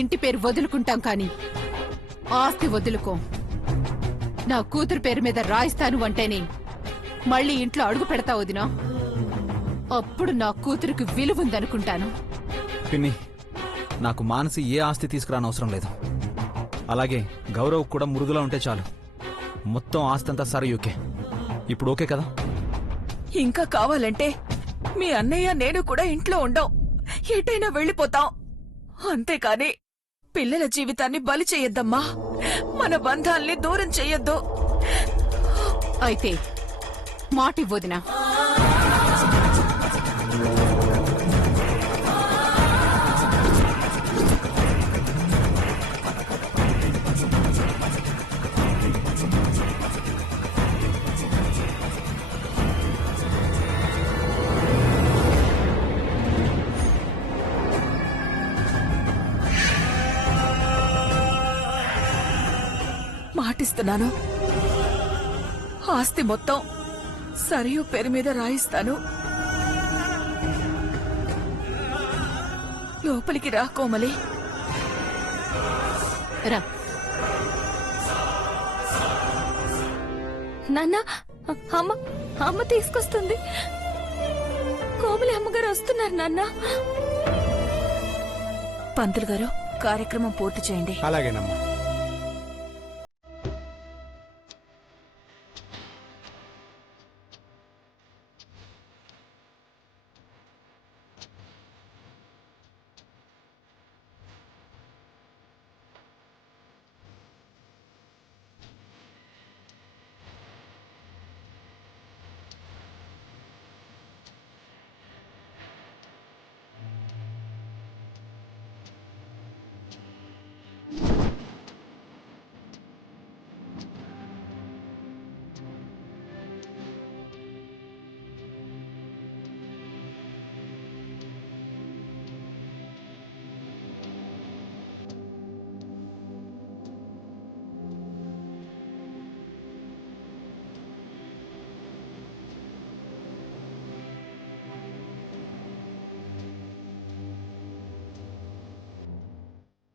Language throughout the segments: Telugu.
ఇంటి పేరు వదులుకుంటాం కాని ఆస్తి వదులుకో. నా కూతురు పేరు మీద రాయిస్తాను అంటేనే మళ్ళీ ఇంట్లో అడుగు పెడతా వదినా. అప్పుడు నా కూతురికి విలువుందనుకుంటాను. పిన్ని, నాకు మానసి ఏ ఆస్తి తీసుకురానవసరం లేదు. అలాగే గౌరవ్ కూడా మృదులా ఉంటే చాలు. మొత్తం ఆస్తి అంతా సరే ఓకే. ఇప్పుడు ఓకే కదా? ఇంకా కావాలంటే మీ అన్నయ్య నేను కూడా ఇంట్లో ఉండం, ఎటైనా వెళ్ళిపోతాం. అంతేకాని పిల్లల జీవితాన్ని బలి చెయ్యొద్దమ్మా. మన బంధాల్ని దూరం చెయ్యొద్దు. అయితే మాటివ్వొదినా. మాటిస్తున్నాను, ఆస్తి మొత్తం సరియు పేరు మీద రాయిస్తాను. లోపలికి రా కోమలి. రా నాన్న, అమ్మ అమ్మ తీసుకొస్తుంది. కోమలి అమ్మగారు వస్తున్నారు నాన్న. పంతులు గారు, కార్యక్రమం పూర్తి చేయండి. అలాగేనమ్మా.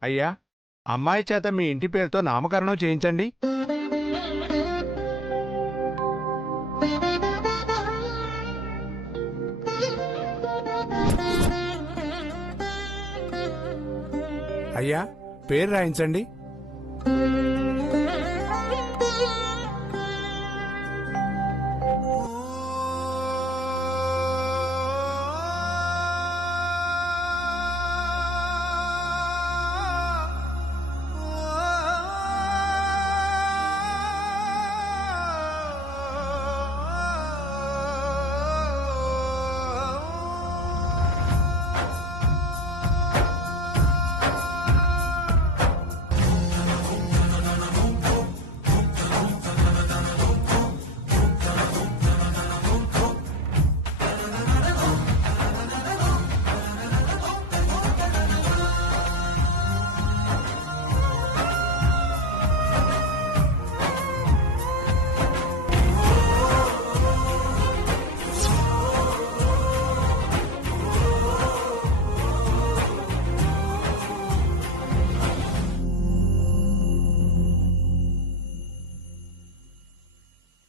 అయ్యా, అమ్మాయి చేత మీ ఇంటి పేరుతో నామకరణం చేయించండి. అయ్యా, పేరు రాయించండి.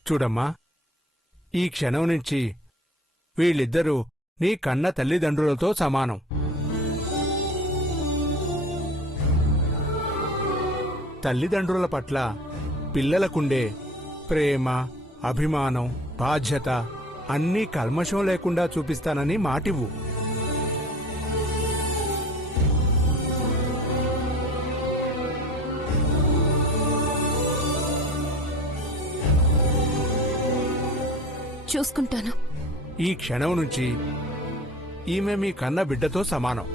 చూడమ్మా, ఈ క్షణం నుంచి వీళ్ళిద్దరూ నీ కన్న తల్లిదండ్రులతో సమానం. తల్లిదండ్రుల పట్ల పిల్లలకుండే ప్రేమ, అభిమానం, బాధ్యత అన్నీ కల్మషం లేకుండా చూపిస్తానని మాటివ్వు. చూసుకుంటాను. ఈ క్షణం నుంచి ఈమె మీ కన్న బిడ్డతో సమానం.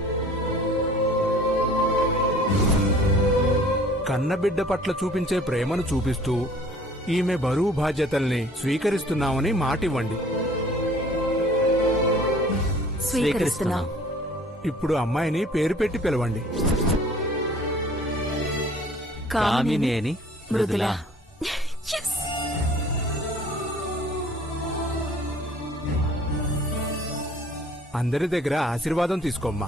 కన్నబిడ్డ పట్ల చూపించే ప్రేమను చూపిస్తూ ఈమె బరువు బాధ్యతల్ని స్వీకరిస్తున్నామని మాటివ్వండి. స్వీకరిస్తున్నాం. ఇప్పుడు అమ్మాయిని పేరు పెట్టి పిలవండి. కామినేని మృదుల. అందరి దగ్గర ఆశీర్వాదం తీసుకోమ్మా.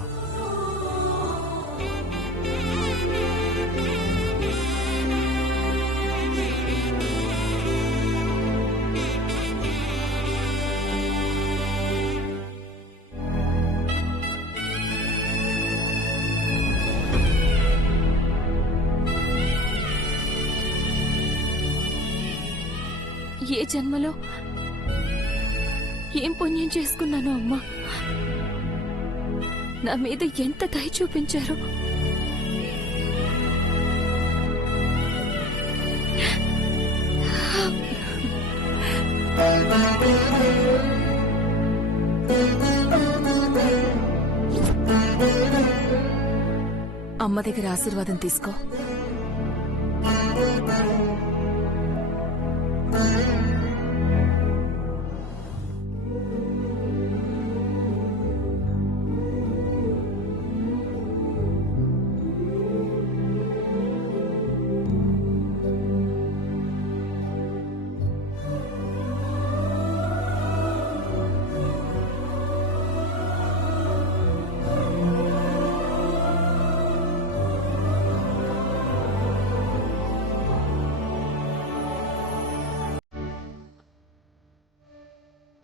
ఏ జన్మలో ఏం పుణ్యం చేసుకున్నాను అమ్మా. నా మీద ఎంత దయ చూపించారు. అమ్మ దగ్గర ఆశీర్వాదం తీసుకో.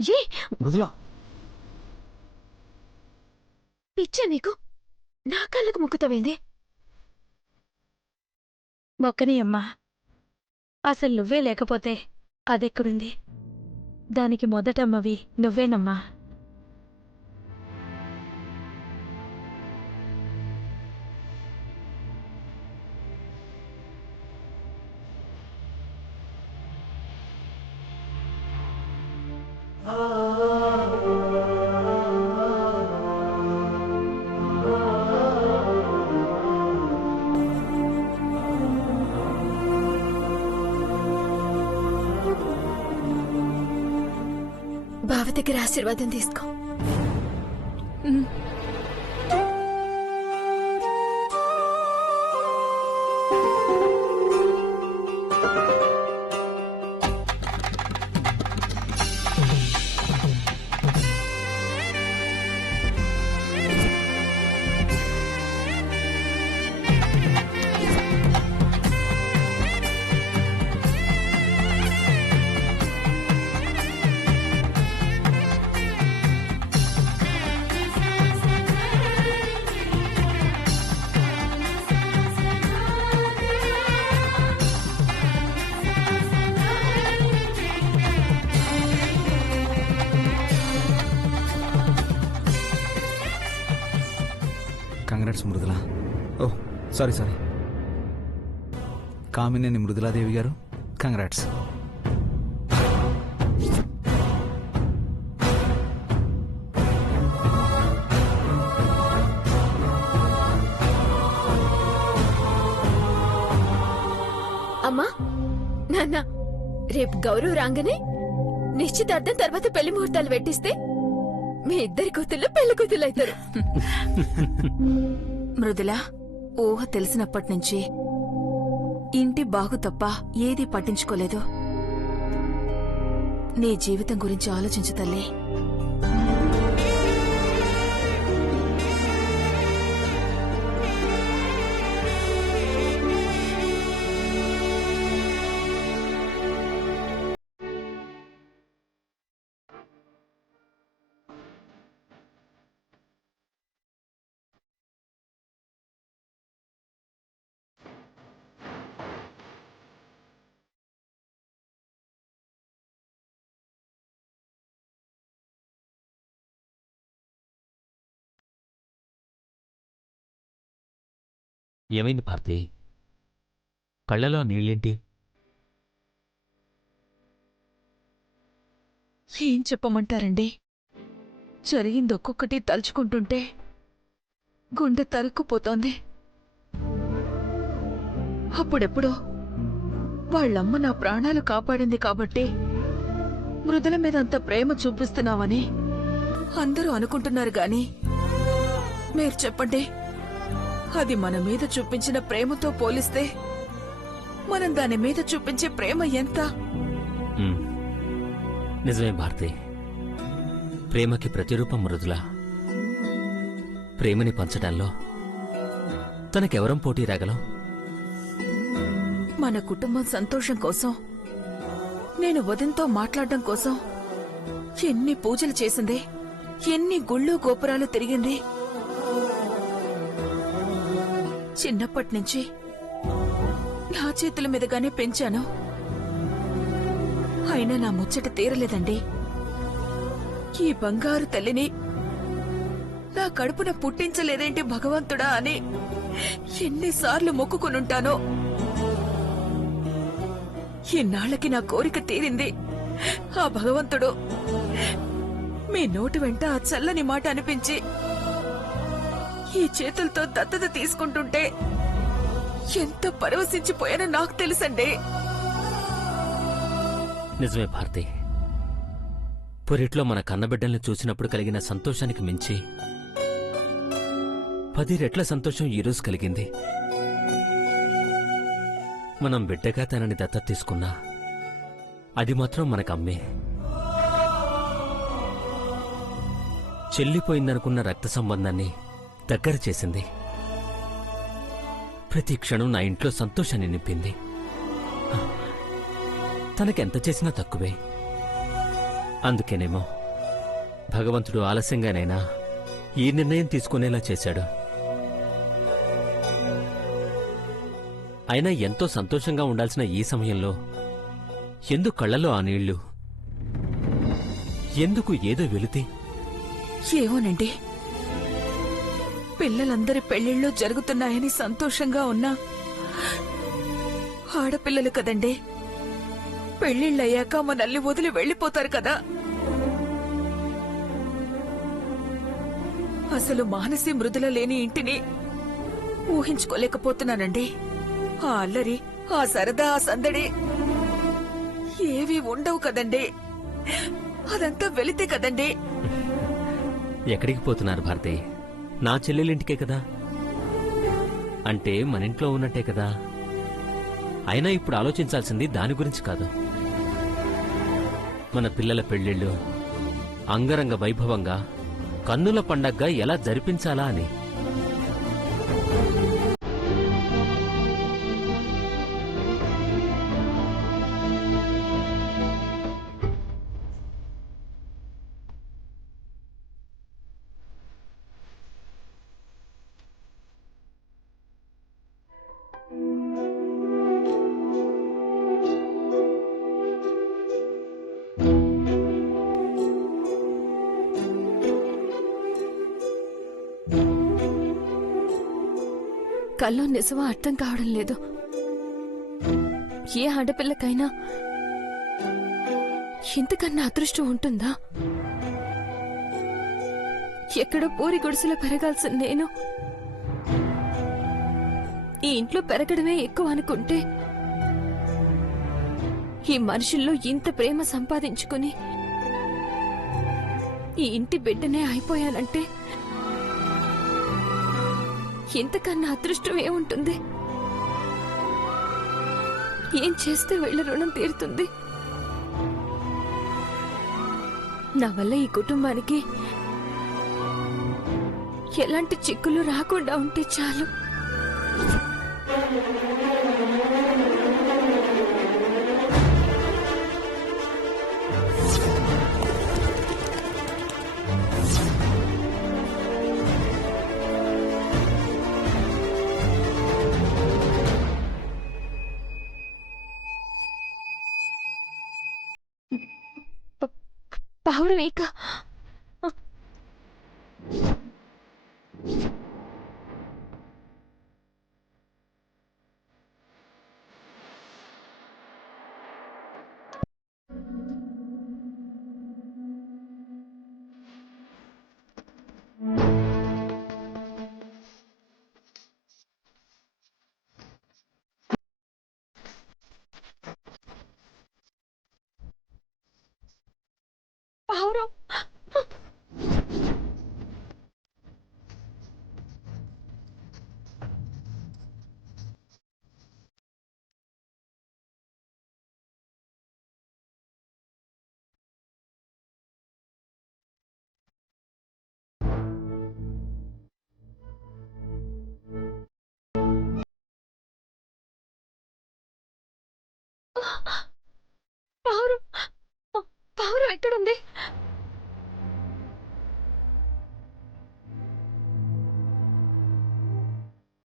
ఏ పిచ్చా నీకు? నా కళ్ళకు మొక్కుతావేంది? మొక్కని అమ్మా, అసలు నువ్వే లేకపోతే అదెక్కడుంది? దానికి మొదటమ్మవి నువ్వేనమ్మా. బావ దగ్గర ఆశీర్వాదం తీసుకో. కంగ్రాట్స్ మృదులా. ఓహ్ సారీ కామినేని మృదులాదేవి గారు, కంగ్రాట్స్. అమ్మా, నాన్న, రేపు గౌరవ్ రాగానే నిశ్చితార్థం తర్వాత పెళ్లి ముహూర్తాలు పెట్టిస్తే మీ ఇద్దరి కూతుళ్ళు పెళ్లి కూతుళ్ళు అవుతారు. మృదులా, ఊహ తెలిసినప్పటి నుంచి ఇంటి బాగు తప్ప ఏదీ పట్టించుకోలేదు. నీ జీవితం గురించి ఆలోచించు తల్లి. ఏమైంది భారతి? కళ్ళలో నీళ్ళేంటి? ఏం చెప్పమంటారండి? జరిగింది ఒక్కొక్కటి తలుచుకుంటుంటే గుండె తరుక్కుపోతోంది. అప్పుడెప్పుడో వాళ్ళమ్మ నా ప్రాణాలు కాపాడింది కాబట్టి మృదుల మీద అంత ప్రేమ చూపిస్తున్నావని అందరూ అనుకుంటున్నారు గాని మీరు చెప్పండి, అది మన మీద చూపించిన ప్రేమతో పోలిస్తే మనం దాని మీద చూపించే ప్రేమ ఎంత? నిజమే భారతి, ప్రేమకి ప్రతిరూపం మృదుల. ప్రేమని పంచడంలో తనకెవరం పోటీ రాగలం? మన కుటుంబం సంతోషం కోసం, నేను వదినతో మాట్లాడడం కోసం ఎన్ని పూజలు చేసింది, ఎన్ని గుళ్ళు గోపురాలు తిరిగింది. చిన్నప్పటినుంచి నా చేతుల మీదుగానే పెంచాను. అయినా నా ముచ్చట తీరలేదండి. ఈ బంగారు తల్లిని నా కడుపున పుట్టించలేదేంటి భగవంతుడా అని ఎన్నిసార్లు మొక్కుకునుంటానో. ఇన్నాళ్లకి నా కోరిక తీరింది. ఆ భగవంతుడు మీ నోటి వెంట ఆ చల్లని మాట అనిపించి ఈ చేతులతో దత్తత తీసుకుంటుంటే ఎంత పరవశించిపోయానో నాకు తెలుసండి. నిజమే భారతి, పురిట్లో మన కన్నబిడ్డల్ని చూసినప్పుడు కలిగిన సంతోషానికి మించి 10 రెట్ల సంతోషం ఈరోజు కలిగింది. మనం బిడ్డగా తనని దత్తత తీసుకున్నా అది మాత్రం మనకమ్మే. చెల్లిపోయిందనుకున్న రక్త సంబంధాన్ని దగ్గర చేసింది. ప్రతి క్షణం నా ఇంట్లో సంతోషాన్ని నింపింది. తనకెంత చేసినా తక్కువే. అందుకేనేమో భగవంతుడు ఆలస్యంగానైనా ఈ నిర్ణయం తీసుకునేలా చేశాడు. అయినా ఎంతో సంతోషంగా ఉండాల్సిన ఈ సమయంలో ఎందుకు కళ్ళలో ఆ నీళ్లు? ఎందుకు ఏదో వెలితి? ఏమోనండి, పిల్లలందరి పెళ్లిళ్ళు జరుగుతున్నాయని సంతోషంగా ఉన్నా ఆడపిల్లలు కదండి, పెళ్లిళ్ళయ్యాక మనల్ని వదిలి వెళ్లిపోతారు కదా. అసలు మానసి మృదుల లేని ఇంటిని ఊహించుకోలేకపోతున్నానండి. ఆ అల్లరి, ఆ సరదా, ఆ సందడి ఏవీ ఉండవు కదండి. అదంతా వెళితే కదండి. ఎక్కడికి పోతున్నారు భారతి? నా చెల్లెలింటికే కదా. అంటే మన ఇంట్లో ఉన్నట్టే కదా. అయినా ఇప్పుడు ఆలోచించాల్సింది దాని గురించి కాదు. మన పిల్లల పెళ్లిళ్ళు అంగరంగ వైభవంగా కన్నుల పండగగా ఎలా జరిపించాలా అని. కల్లో నిజమో అర్థం కావడం లేదు. ఏ ఆడపిల్లకైనా ఇంతకన్నా అదృష్టం ఉంటుందా? ఎక్కడో పూరి గుడిసెలో పెరగాల్సిన నేను ఈ ఇంట్లో పెరగడమే ఎక్కువ అనుకుంటే, ఈ మనుషుల్లో ఇంత ప్రేమ సంపాదించుకుని ఈ ఇంటి బిడ్డనే అయిపోయానంటే ఇంతకన్నా అదృష్టం ఏముంటుంది? ఏం చేస్తే వీళ్ళ రుణం తీరుతుంది? నా వల్ల ఈ కుటుంబానికి ఎలాంటి చిక్కులు రాకుండా ఉంటే చాలు. పావురం ఏక పావురం పావురం పావురం ఎక్కడుంది?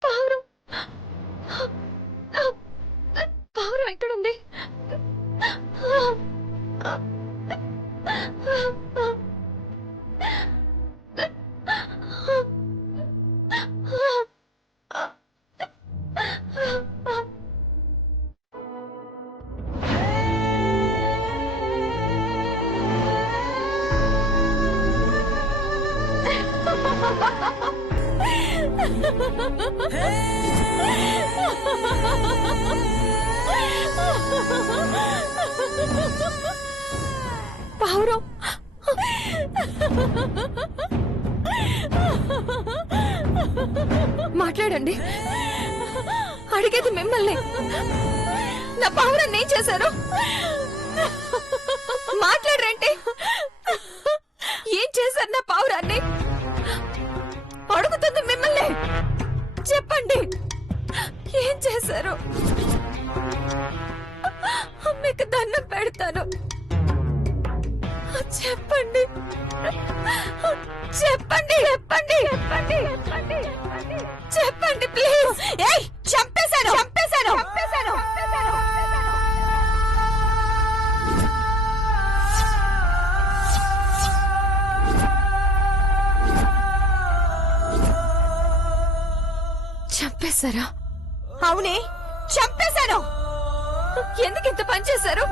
పావురం పావురం ఎక్కడుంది? పావురం మాట్లాడండి, అడిగేది మిమ్మల్ని. నా పావురాన్ని ఏం చేశారు? మాట్లాడరేంటి? ఏం చేశారు నా పావురాన్ని? అడుగుతుంది మిమ్మల్ని. చెప్పండి, ఏం చేశారు? మీకు దండం పెడతాను, చెప్పండి చెప్పండి చెప్పండి చెప్పండి చెప్పండి ప్లీజ్. ఏయ్, చంపేశాను చంపేశాను చంపేశాను. చంపేశారా? అవునే, చంపేశాను. ఎందుకు ఇంత పని చేశారు?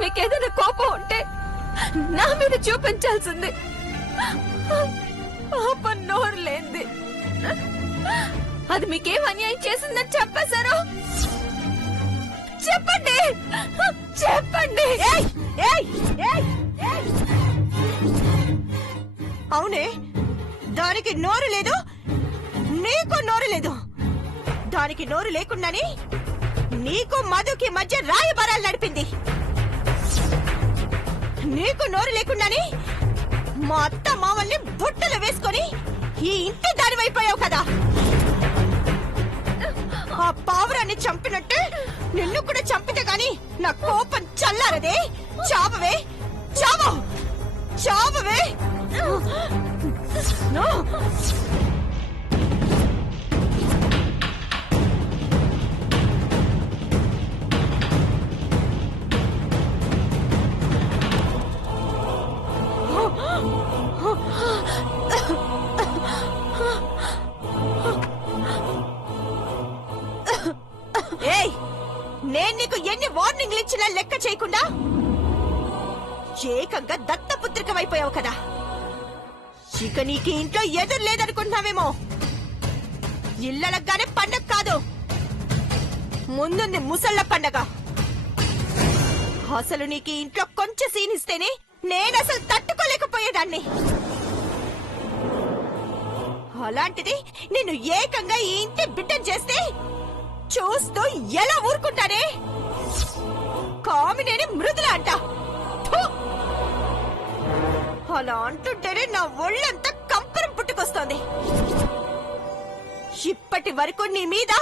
మీకేదైనా కోపం ఉంటే నా మీద చూపించాల్సింది. పాప నోరు లేంది, అది మీకేం అన్యాయం చేసిందని చెప్పేశారు? చెప్పండి చెప్పండి. అవునే, దానికి నోరు లేదు, నీకు నోరు లేదు. దానికి నోరు లేకుండానే నీకు మధుకి మధ్య రాయబారాలు నడిపింది. నీకు నోరు లేకుండానే మా అత్త మామల్ని బుట్టలు వేసుకొని ఈ ఇంటి దానివైపోయావు కదా. ఆ పావురాన్ని చంపినట్టు నిన్ను కూడా చంపితే గాని నా కోపం చల్లారదే. చావవే, చావు, చావవే. నో. ఏయ్, నేను నీకు ఎన్ని వార్నింగ్లు ఇచ్చినా లెక్క చేయకుండా ఏకంగా దత్తపుత్రికమైపోయావు కదా. ఇక నీకు ఇంట్లో ఎదురు లేదనుకుంటున్నావేమో. ఇళ్ళనగానే పండగ కాదు, ముందుంది ముసళ్ళ పండగ. అసలు నీకు ఇంట్లో కొంచెం సీన్ ఇస్తేనే నేను అసలు తట్టుకోలేకపోయేదాన్ని. అలాంటిది నేను ఏకంగా ఈ ఇంటి బిడ్డను చేస్తే చూస్తూ ఎలా ఊరుకుంటానే? కామినేని మృదుల అంట. ఫు! అలా అంటుంటేనే నా ఒళ్ళంతా కంపరం పుట్టుకొస్తోంది. ఇప్పటి వరకు నీ మీద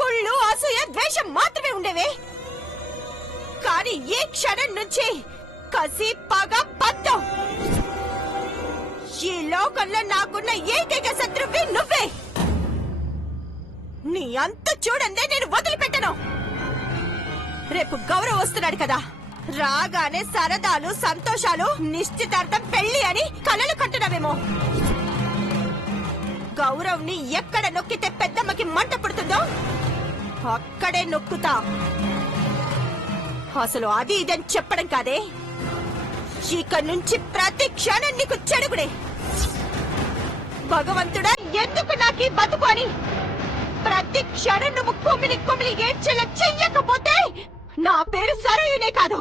కుళ్ళు, అసూయ, ద్వేషం మాత్రమే ఉండేవే. కానీ ఈ క్షణం నుంచి కసి, పగ, పద్దం. ఈ లోకంలో నాకున్న ఏకైక శత్రువు నువ్వే. నీ అంత చూడందే నేను వదిలిపెట్టను. రేపు గౌరవ్ వస్తున్నాడు కదా, రాగానే సరదాలు, సంతోషాలు, నిశ్చితార్థం, పెళ్లి అని కలలు కంటున్నావేమో. గౌరవ్ ని ఎక్కడ నొక్కితే పెద్దమ్మకి మంట పుడుతుందో అక్కడే నొక్కుతా. అసలు అది ఇదని చెప్పడం కాదే, ఇక నుంచి ప్రతి క్షణం నీకు చెడుగుడే. భగవంతుడా, ఎందుకు నాకీ బతుకు అని ప్రతి క్షణం నువ్వు కుమిలి కుమిలి ఏడ్చేలా చెయ్యకపోతే నా పేరు సరయునే కాదు.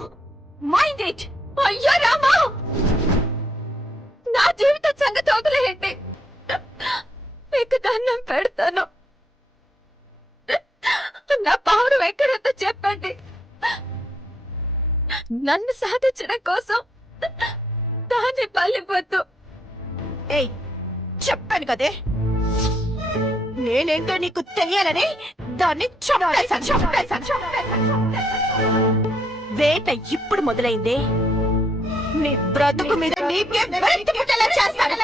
Mind it. అయ్యో రామా, నా జీవిత సంగతి వదిలేయండి, మీకు దండం పెడతాను. నా పావురం ఎక్కడంతో చెప్పండి. నన్ను సాధించడం కోసం దాన్ని బలిపోతూ. ఏయ్, చెప్పాను కదే, నేనేంటో నీకు తెలియాలని దాన్ని చంపేశాను. వేట ఇప్పుడు మొదలైందే. నీ బ్రతుకు మీద నీకే బ్రతుకు పుట్టేలా చేస్తాను.